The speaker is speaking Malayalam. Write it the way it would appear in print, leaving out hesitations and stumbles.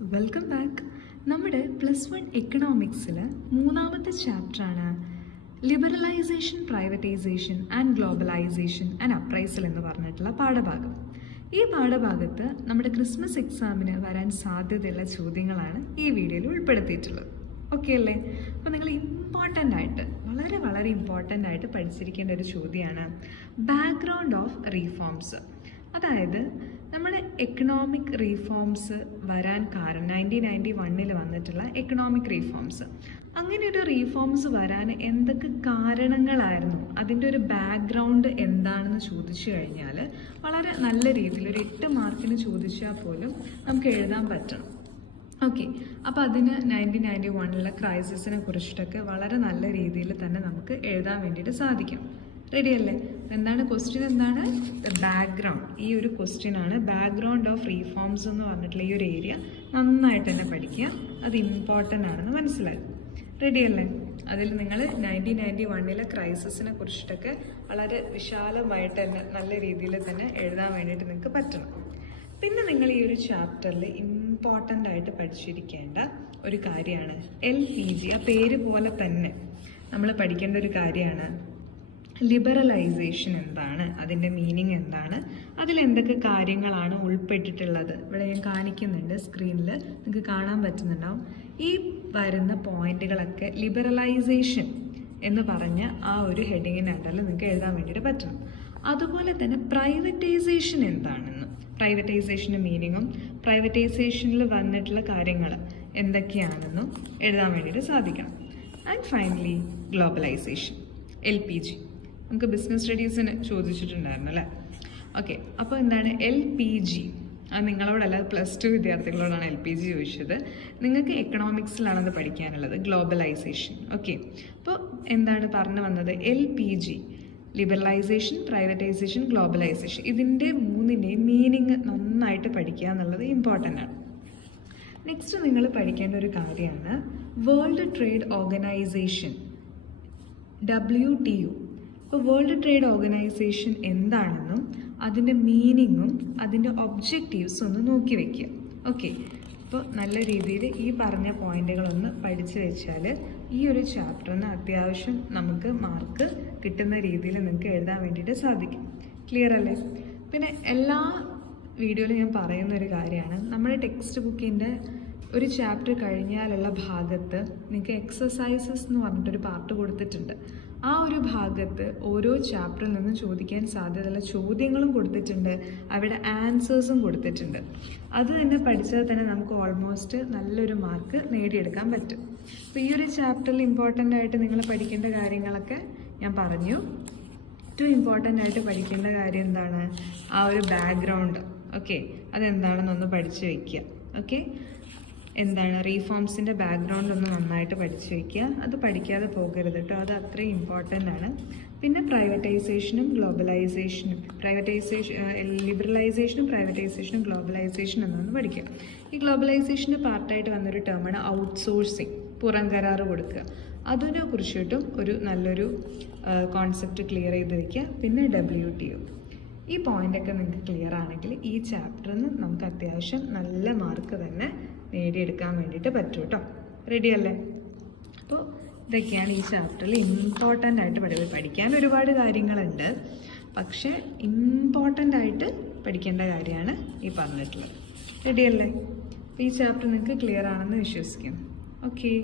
Welcome back. നമ്മുടെ +1 എക്കണോമിക്സിൽ മൂന്നാമത്തെ ചാപ്റ്ററാണ് liberalisation, privatisation and globalisation and appraisal എന്ന് പറഞ്ഞിട്ടുള്ള പാഠഭാഗം. ഈ പാഠഭാഗത്ത് നമ്മുടെ ക്രിസ്മസ് എക്സാമിന് വരാൻ സാധ്യതയുള്ള ചോദ്യങ്ങളാണ് ഈ വീഡിയോയിൽ ഉൾപ്പെടുത്തിയിട്ടുള്ളത്. ഓക്കെ അല്ലേ? അപ്പോൾ നിങ്ങൾ ഇമ്പോർട്ടൻ്റ് ആയിട്ട് വളരെ ഇമ്പോർട്ടൻ്റ് ആയിട്ട് പഠിച്ചിരിക്കേണ്ട ഒരു ചോദ്യമാണ് ബാക്ക്ഗ്രൗണ്ട് ഓഫ് റീഫോംസ്. അതായത് നമ്മുടെ എക്കണോമിക് റീഫോംസ് വരാൻ കാരണം 1991 വന്നിട്ടുള്ള എക്കണോമിക് റീഫോംസ്, അങ്ങനെ ഒരു റീഫോംസ് വരാൻ എന്തൊക്കെ കാരണങ്ങളായിരുന്നു, അതിൻ്റെ ഒരു ബാക്ക്ഗ്രൗണ്ട് എന്താണെന്ന് ചോദിച്ചു കഴിഞ്ഞാൽ വളരെ നല്ല രീതിയിൽ ഒരു 8 മാർക്കിന് ചോദിച്ചാൽ പോലും നമുക്ക് എഴുതാൻ പറ്റണം. ഓക്കെ, അപ്പോൾ അതിന് 1991 ക്രൈസിസിനെ കുറിച്ചിട്ടൊക്കെ വളരെ നല്ല രീതിയിൽ തന്നെ നമുക്ക് എഴുതാൻ വേണ്ടിയിട്ട് സാധിക്കും. റെഡി അല്ലേ? എന്താണ് ക്വസ്റ്റ്യൻ? എന്താണ് ബാക്ക്ഗ്രൗണ്ട്? ഈ ഒരു ക്വസ്റ്റ്യൻ ആണ് ബാക്ക്ഗ്രൗണ്ട് ഓഫ് റീഫോംസ് എന്ന് പറഞ്ഞിട്ടുള്ള ഈ ഒരു ഏരിയ നന്നായിട്ട് തന്നെ പഠിക്കുക. അത് ഇമ്പോർട്ടൻ്റ് ആണെന്ന് മനസ്സിലായി. റെഡി അല്ലേ? അതിൽ നിങ്ങൾ 1991 ക്രൈസിസിനെ കുറിച്ചിട്ടൊക്കെ വളരെ വിശാലമായിട്ട് തന്നെ നല്ല രീതിയിൽ തന്നെ എഴുതാൻ വേണ്ടിയിട്ട് നിങ്ങൾക്ക് പറ്റണം. പിന്നെ നിങ്ങൾ ഈ ഒരു ചാപ്റ്ററിൽ ഇമ്പോർട്ടൻ്റ് ആയിട്ട് പഠിച്ചിരിക്കേണ്ട ഒരു കാര്യമാണ് LPG. ആ പേര് പോലെ തന്നെ നമ്മൾ പഠിക്കേണ്ട ഒരു കാര്യമാണ് ലിബറലൈസേഷൻ എന്താണ്, അതിൻ്റെ മീനിങ് എന്താണ്, അതിലെന്തൊക്കെ കാര്യങ്ങളാണ് ഉൾപ്പെട്ടിട്ടുള്ളത്. ഇവിടെ ഞാൻ കാണിക്കുന്നുണ്ട്, സ്ക്രീനിൽ നിങ്ങൾക്ക് കാണാൻ പറ്റുന്നുണ്ടാവും. ഈ വരുന്ന പോയിന്റുകളൊക്കെ ലിബറലൈസേഷൻ എന്ന് പറഞ്ഞ ആ ഒരു ഹെഡിങ്ങിനകത്തല്ല നിങ്ങൾക്ക് എഴുതാൻ വേണ്ടിയിട്ട് പറ്റണം. അതുപോലെ തന്നെ പ്രൈവറ്റൈസേഷൻ എന്താണെന്ന്, പ്രൈവറ്റൈസേഷൻ്റെ മീനിങ്ങും പ്രൈവറ്റൈസേഷനിൽ വന്നിട്ടുള്ള കാര്യങ്ങൾ എന്തൊക്കെയാണെന്നും എഴുതാൻ വേണ്ടിയിട്ട് സാധിക്കണം. And finally globalisation, LPG. നമുക്ക് ബിസിനസ് സ്റ്റഡീസിന് ചോദിച്ചിട്ടുണ്ടായിരുന്നു അല്ലേ? ഓക്കെ, അപ്പോൾ എന്താണ് LPG? അത് നിങ്ങളോടല്ല, +2 വിദ്യാർത്ഥികളോടാണ് LPG ചോദിച്ചത്. നിങ്ങൾക്ക് എക്കണോമിക്സിലാണത് പഠിക്കാനുള്ളത്, ഗ്ലോബലൈസേഷൻ. ഓക്കെ, അപ്പോൾ എന്താണ് പറഞ്ഞു വന്നത്? LPG, ലിബറലൈസേഷൻ, പ്രൈവറ്റൈസേഷൻ, ഗ്ലോബലൈസേഷൻ, ഇതിൻ്റെ മൂന്നിൻ്റെയും മീനിങ് നന്നായിട്ട് പഠിക്കുക എന്നുള്ളത് ഇമ്പോർട്ടൻ്റ് ആണ്. നെക്സ്റ്റ് നിങ്ങൾ പഠിക്കേണ്ട ഒരു കാര്യമാണ് വേൾഡ് ട്രേഡ് ഓർഗനൈസേഷൻ, WTO. ഇപ്പോൾ വേൾഡ് ട്രേഡ് ഓർഗനൈസേഷൻ എന്താണെന്നും അതിൻ്റെ മീനിങ്ങും അതിൻ്റെ ഒബ്ജക്റ്റീവ്സും ഒന്ന് നോക്കി വയ്ക്കുക. ഓക്കെ, അപ്പോൾ നല്ല രീതിയിൽ ഈ പറഞ്ഞ പോയിന്റുകളൊന്ന് പഠിച്ചു വെച്ചാൽ ഈ ഒരു ചാപ്റ്ററിന് അത്യാവശ്യം നമുക്ക് മാർക്ക് കിട്ടുന്ന രീതിയിൽ നിങ്ങൾക്ക് എഴുതാൻ വേണ്ടിയിട്ട് സാധിക്കും. ക്ലിയർ അല്ലേ? പിന്നെ എല്ലാ വീഡിയോയിലും ഞാൻ പറയുന്ന ഒരു കാര്യമാണ്, നമ്മുടെ ടെക്സ്റ്റ് ബുക്കിൻ്റെ ഒരു ചാപ്റ്റർ കഴിഞ്ഞാലുള്ള ഭാഗത്ത് നിങ്ങൾക്ക് എക്സസൈസസ് എന്ന് പറഞ്ഞിട്ടൊരു പാർട്ട് കൊടുത്തിട്ടുണ്ട്. ആ ഒരു ഭാഗത്ത് ഓരോ ചാപ്റ്ററിൽ നിന്നും ചോദിക്കാൻ സാധ്യതയുള്ള ചോദ്യങ്ങളും കൊടുത്തിട്ടുണ്ട്, അവിടെ ആൻസേഴ്സും കൊടുത്തിട്ടുണ്ട്. അത് തന്നെ പഠിച്ചാൽ തന്നെ നമുക്ക് ഓൾമോസ്റ്റ് നല്ലൊരു മാർക്ക് നേടിയെടുക്കാൻ പറ്റും. അപ്പോൾ ഈ ഒരു ചാപ്റ്ററിൽ ഇമ്പോർട്ടൻ്റ് ആയിട്ട് നിങ്ങൾ പഠിക്കേണ്ട കാര്യങ്ങളൊക്കെ ഞാൻ പറഞ്ഞു. ഏറ്റവും ഇമ്പോർട്ടൻ്റ് ആയിട്ട് പഠിക്കേണ്ട കാര്യം എന്താണ്? ആ ഒരു ബാക്ക്ഗ്രൗണ്ട്. ഓക്കെ, അതെന്താണെന്നൊന്ന് പഠിച്ചു വയ്ക്കുക. ഓക്കെ, എന്താണ് റീഫോംസിൻ്റെ ബാക്ക്ഗ്രൗണ്ട് ഒന്ന് നന്നായിട്ട് പഠിച്ചു വയ്ക്കുക. അത് പഠിക്കാതെ പോകരുത് കേട്ടോ, അത് അത്രയും ഇമ്പോർട്ടൻ്റ് ആണ്. പിന്നെ പ്രൈവറ്റൈസേഷനും ഗ്ലോബലൈസേഷനും, ലിബറലൈസേഷനും പ്രൈവറ്റൈസേഷനും ഗ്ലോബലൈസേഷൻ എന്നൊന്ന് പഠിക്കുക. ഈ ഗ്ലോബലൈസേഷൻ്റെ പാർട്ടായിട്ട് വന്നൊരു ടേമാണ് ഔട്ട്സോഴ്സിങ്, പുറം കരാറ് കൊടുക്കുക. അതിനെ കുറിച്ചിട്ടും ഒരു നല്ലൊരു കോൺസെപ്റ്റ് ക്ലിയർ ചെയ്ത് വയ്ക്കുക. പിന്നെ WTO. ഈ പോയിൻ്റൊക്കെ നിങ്ങൾക്ക് ക്ലിയർ ആണെങ്കിൽ ഈ ചാപ്റ്ററിന് നമുക്ക് അത്യാവശ്യം നല്ല മാർക്ക് തന്നെ നേടിയെടുക്കാൻ വേണ്ടിയിട്ട് പറ്റും കേട്ടോ. റെഡി അല്ലേ? അപ്പോൾ ഇതൊക്കെയാണ് ഈ ചാപ്റ്ററിൽ ഇമ്പോർട്ടൻ്റ് ആയിട്ട് പഠിക്കാൻ ഒരുപാട് കാര്യങ്ങളുണ്ട്, പക്ഷേ ഇമ്പോർട്ടൻ്റ് ആയിട്ട് പഠിക്കേണ്ട കാര്യമാണ് ഈ പറഞ്ഞിട്ടുള്ളത്. റെഡി അല്ലേ? അപ്പോൾ ഈ ചാപ്റ്റർ നിങ്ങൾക്ക് ക്ലിയർ ആണെന്ന് വിശ്വസിക്കുന്നു. ഓക്കെ.